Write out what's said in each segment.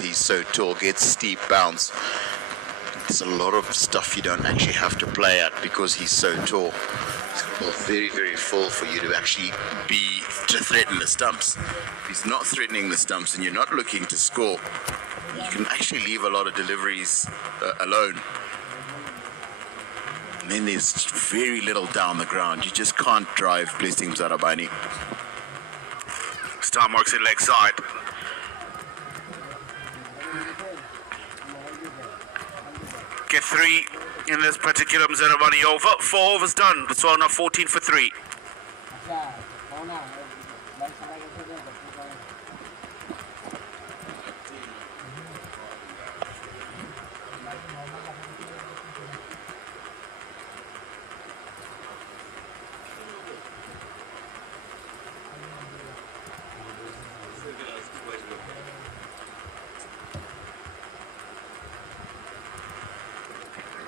he's so tall, gets steep bounce. There's a lot of stuff you don't actually have to play at because he's so tall. It's very, very full for you to actually to threaten the stumps. If he's not threatening the stumps and you're not looking to score, you can actually leave a lot of deliveries alone. And then there's very little down the ground. You just can't drive Blessing Mzarabani. Star marks it leg side. Get 3 in this particular Mzarabani over. 4 overs done. Botswana 14 for 3.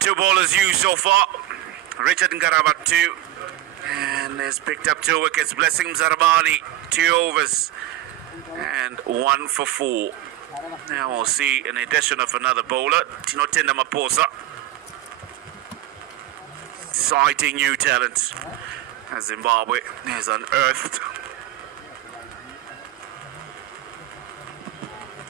Two bowlers used so far. Richard Ngaraba 2 and has picked up 2 wickets. Blessing Mzarabani 2 overs and 1 for 4. Now we'll see an addition of another bowler, Tinotenda Maposa. Exciting new talent as Zimbabwe has unearthed.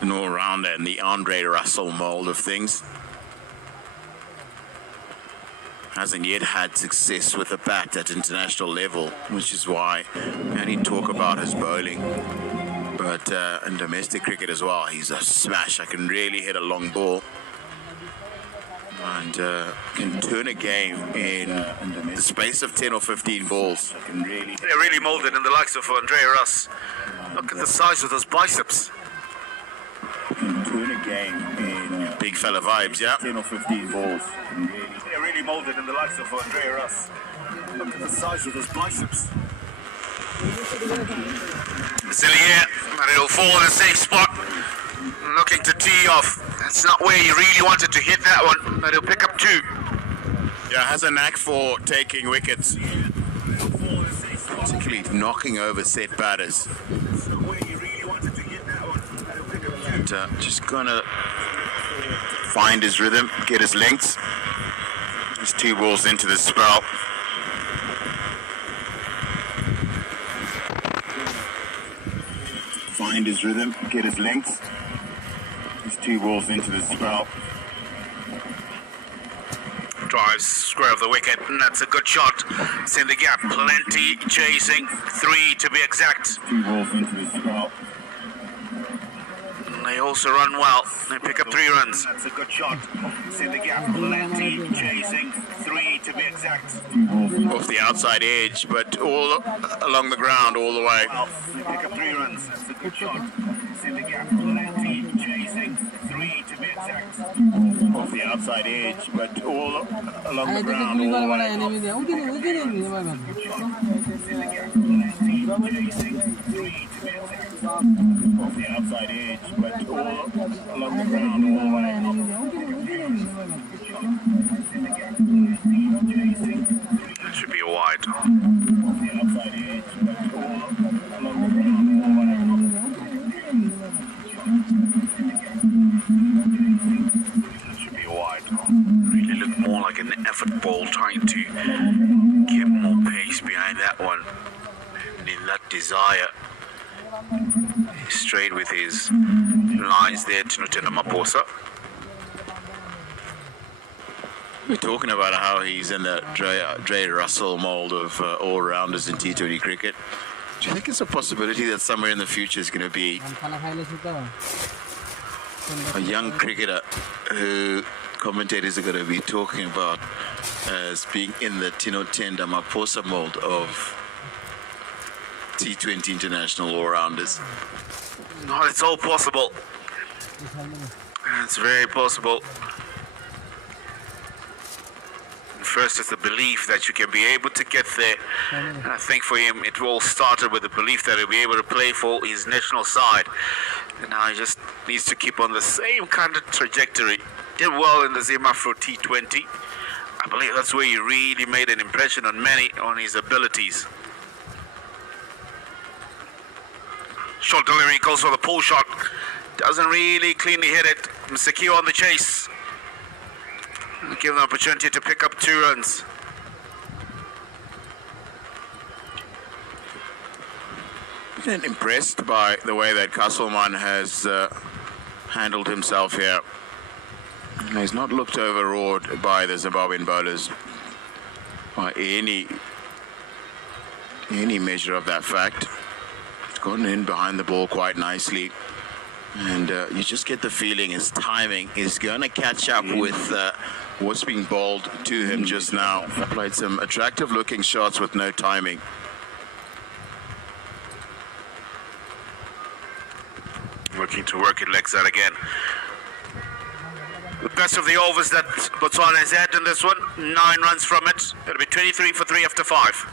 An all-rounder in the Andre Russell mold of things. Hasn't yet had success with the bat at international level, which is why I only talk about his bowling. But in domestic cricket as well, he's a smash. I can really hit a long ball and can turn a game in the space of 10 or 15 balls. They're really molded in the likes of Andre Russ. Look at the size of those biceps. Can turn a game in big fella vibes, yeah. 10 or 15 balls. They're really molded in the likes of Andre Russ. Look at the size of those biceps. Zillier, and it'll fall in a safe spot. Looking to tee off. That's not where he really wanted to hit that one, but he'll pick up 2. Yeah, has a knack for taking wickets, particularly knocking over set batters. And, just gonna find his rhythm, get his lengths. There's 2 balls into the spell. Find his rhythm, get his lengths. There's 2 balls into the spell. Drives square of the wicket, and that's a good shot. It's in the gap, plenty chasing. 3 to be exact. 2 balls into the spell. They also run well. They pick up 3 runs. That's a good shot. It's in the gap. Plenty chasing. 3 to be exact. Off the outside edge, but all along the ground all the way. Well, they pick up 3 runs. That's a good shot. It's in the gap. Plenty chasing. 3 to be exact. Off the outside edge, but all along the ground all the way. Off the outside edge, but all along the ground all the way. That should be a wide. Off the outside edge, but all along the ground all the way. That should be a wide. Really looked more like an effort ball, trying to get more pace behind that one. And in that desire, straight with his lines there, Tinotenda Maposa. We're talking about how he's in the Dre Russell mold of all-rounders in T20 cricket. Do you think it's a possibility that somewhere in the future is going to be a young cricketer who commentators are going to be talking about as being in the Tinotenda Maposa mold of T20 international all-rounders? No, it's all possible. It's very possible. First is the belief that you can be able to get there. And I think for him it all started with the belief that he'll be able to play for his national side. And now he just needs to keep on the same kind of trajectory. Did well in the Zimafro T20. I believe that's where he really made an impression on many on his abilities. Short delivery goes for the pull shot. Doesn't really cleanly hit it. Secure on the chase. Give them an opportunity to pick up 2 runs. Been impressed by the way that Castleman has handled himself here. And he's not looked overawed by the Zimbabwean bowlers by any measure of that fact. He's gotten in behind the ball quite nicely. And you just get the feeling his timing is going to catch up with what's being bowled to him just now. Played some attractive looking shots with no timing. Looking to work it legs out again. The best of the overs that Botswana has had in this one. 9 runs from it. It'll be 23 for 3 after 5.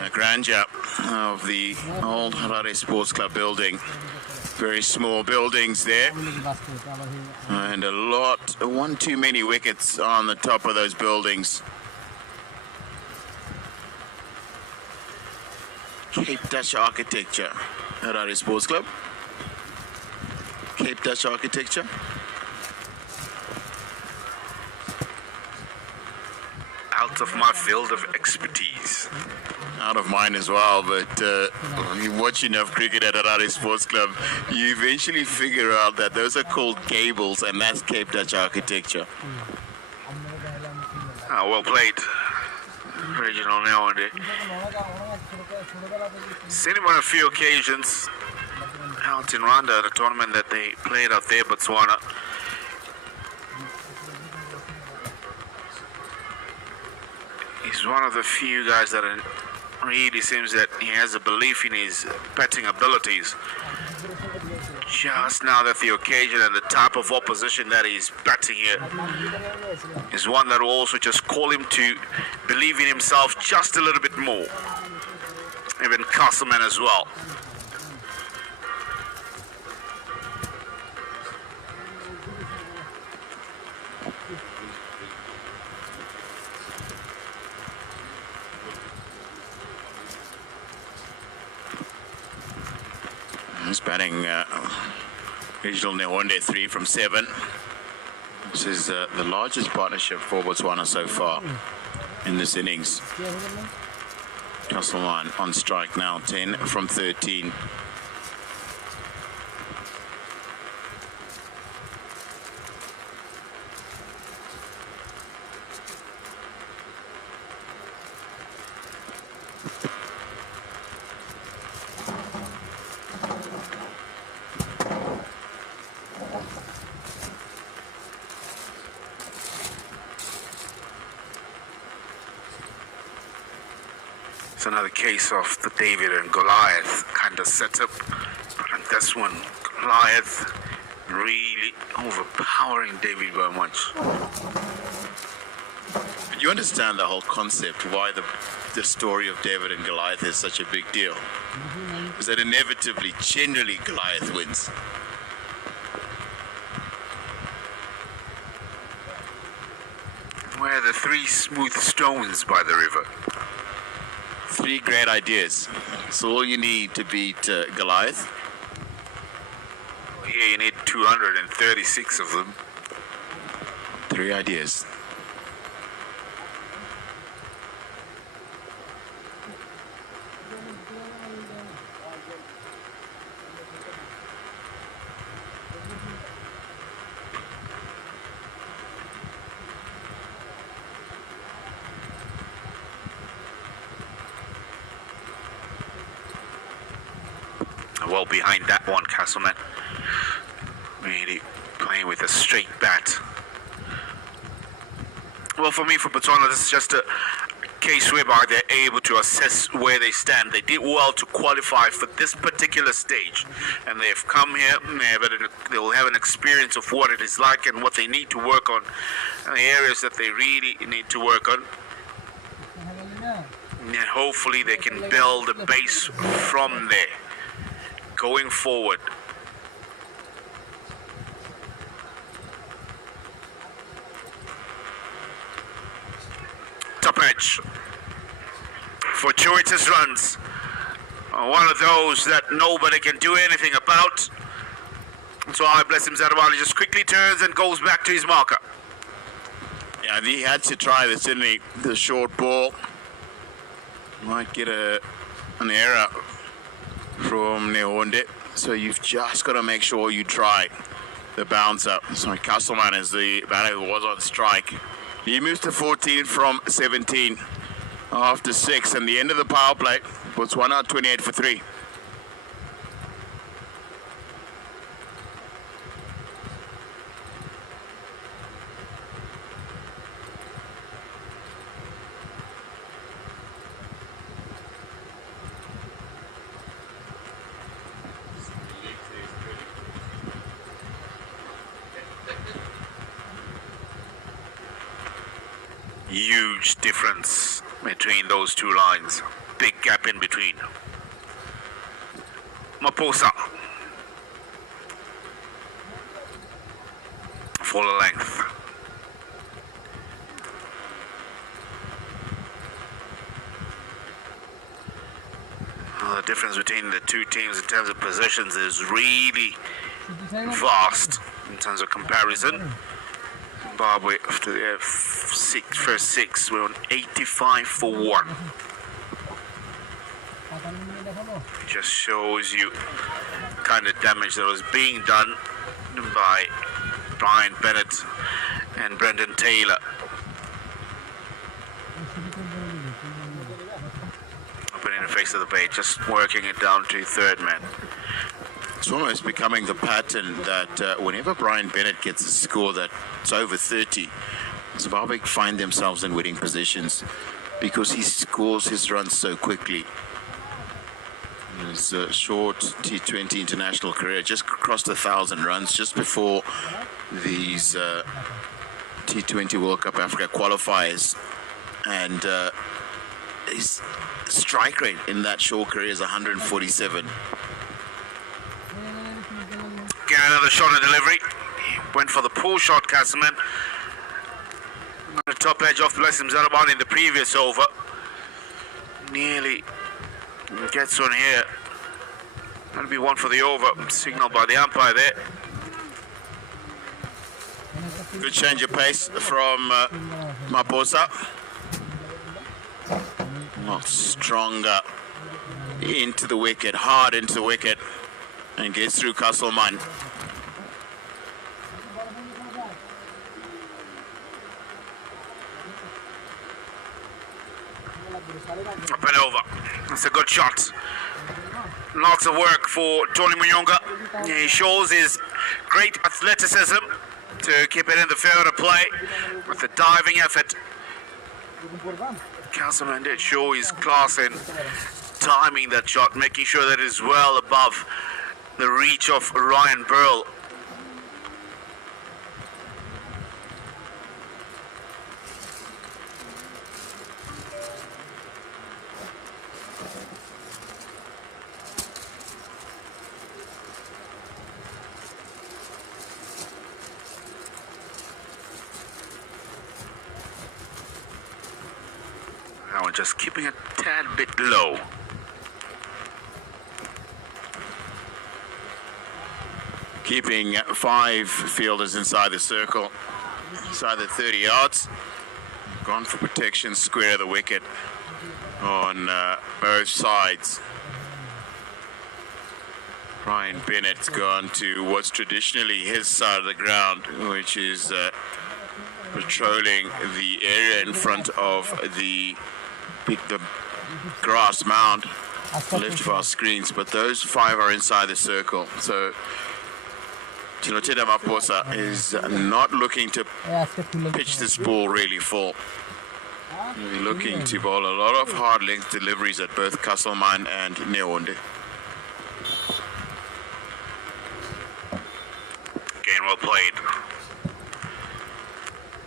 A grandeur of the old Harare Sports Club building. Very small buildings there. And one too many wickets on the top of those buildings. Cape Dutch architecture, Harare Sports Club. Cape Dutch architecture. Out of my field of expertise. Out of mine as well, but you watch enough cricket at Harare Sports Club, you eventually figure out that those are called gables, and that's Cape Dutch architecture. Well played. Regional now and seen him on a few occasions out in Rwanda at a tournament that they played out there, Botswana. He's one of the few guys that really seems that he has a belief in his batting abilities. Just now that the occasion and the type of opposition that he's batting here is one that will also just call him to believe in himself just a little bit more. Even Castleman as well. He's batting Regional Nehonde 3 from 7. This is the largest partnership for Botswana so far in this innings. Castleman on strike now, 10 from 13. It's another case of the David and Goliath kind of setup. But in this one, Goliath really overpowering David by much. You understand the whole concept, why the story of David and Goliath is such a big deal. Is that inevitably, generally, Goliath wins. Where are the 3 smooth stones by the river? 3 great ideas. That's all you need to beat Goliath. Here you need 236 of them. 3 ideas. Well behind that one, Castleman. Really playing with a straight bat. Well, for me, for Botswana, this is just a case whereby they're able to assess where they stand. They did well to qualify for this particular stage, and they've come here, they'll have an experience of what it is like and what they need to work on, and the areas that they really need to work on. And hopefully they can build a base from there. Going forward. Top edge. Fortuitous runs. One of those that nobody can do anything about. So I bless him. Zarawali just quickly turns and goes back to his marker. Yeah, he had to try this, didn't he? The short ball. Might get an error from Neonde. So you've just got to make sure you try the bounce up. So Castleman is the batter who was on strike. He moves to 14 from 17 after 6. And the end of the power play puts one out 28 for 3. Huge difference between those two lines. Big gap in between. Maposa. Full length. Well, the difference between the two teams in terms of positions is really vast in terms of comparison. Zimbabwe, after the first 6, we're on 85 for 1. Just shows you kind of damage that was being done by Brian Bennett and Brendan Taylor. Up in the face of the bait, just working it down to third man. It's almost becoming the pattern that whenever Brian Bennett gets a score that's over 30, Zimbabwe find themselves in winning positions because he scores his runs so quickly. His short T20 international career just crossed 1,000 runs just before these T20 World Cup Africa qualifiers, and his strike rate in that short career is 147. Again, another shot of delivery. Went for the pull shot, Castleman. On the top edge off Blessim Zaraban in the previous over. Nearly gets one here. That'll be one for the over. Signal by the umpire there. Good change of pace from Maposa. Not stronger into the wicket, hard into the wicket. And gets through Castleman. Up and over. That's a good shot. Lots of work for Tony Munyonga. He shows his great athleticism to keep it in the field of play with a diving effort. Castleman did show his class in timing that shot, making sure that it is well above the reach of Ryan Burl. Now we're just keeping a tad bit low. Keeping 5 fielders inside the circle, inside the 30 yards. Gone for protection, square of the wicket on both sides. Brian Bennett's gone to what's traditionally his side of the ground, which is patrolling the area in front of the grass mound left of our screens. But those 5 are inside the circle. So Chinoteda Maposa is not looking to pitch this ball really full. He's looking to bowl a lot of hard length deliveries at both Castleman and Neonde. Again, well played.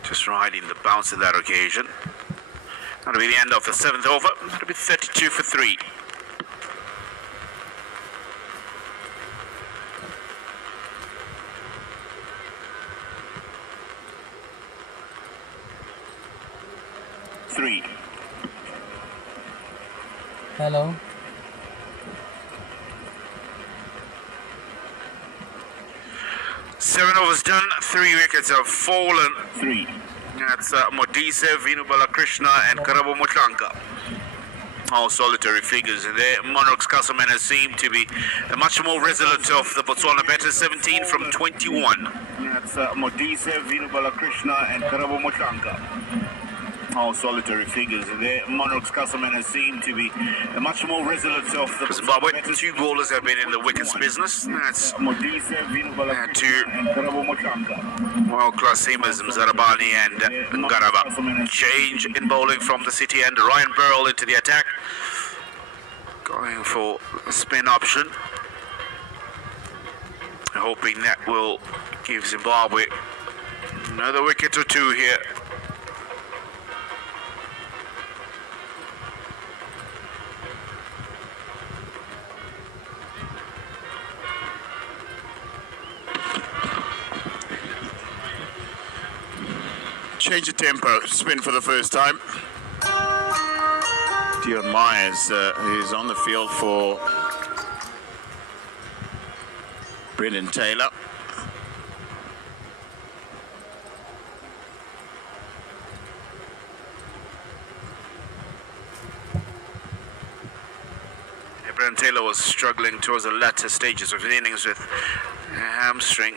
Just riding the bounce in that occasion. That'll be the end of the 7th over. That'll be 32 for 3. Hello. Seven overs done, 3 wickets have fallen. Three. That's Modise, Vinu Balakrishna and Karabo Mutlanka. All solitary figures there. Monarchs Casamena seem to be much more resolute of the Botswana batters, 17 from 21. That's Modise, Vinu Balakrishna and Karabo Mutlanka. All solitary figures there. Monarchs Casamena seem to be much more resolute of the Zimbabwe. 2 bowlers have been in the wickets business. That's two world-class seamers, Mzarabani and Ngaraba. Change in bowling from the city and Ryan Burrell into the attack. Going for a spin option. Hoping that will give Zimbabwe another wicket or 2 here. Change of tempo, spin for the first time. Dion Myers, who's on the field for Brendan Taylor. Brendan Taylor was struggling towards the latter stages of the innings with a hamstring.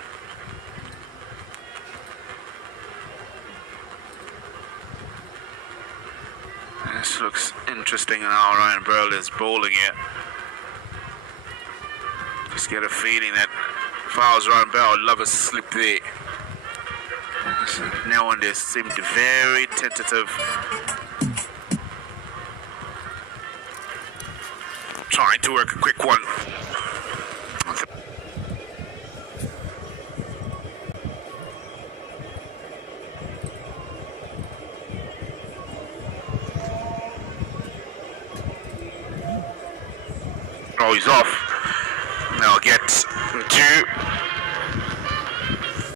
This looks interesting how Ryan Burrell is bowling here. Just get a feeling that if I was Ryan Burrell, I'd love a slip there. No one there seemed very tentative. Trying to work a quick one. Oh, he's off. Now get 2.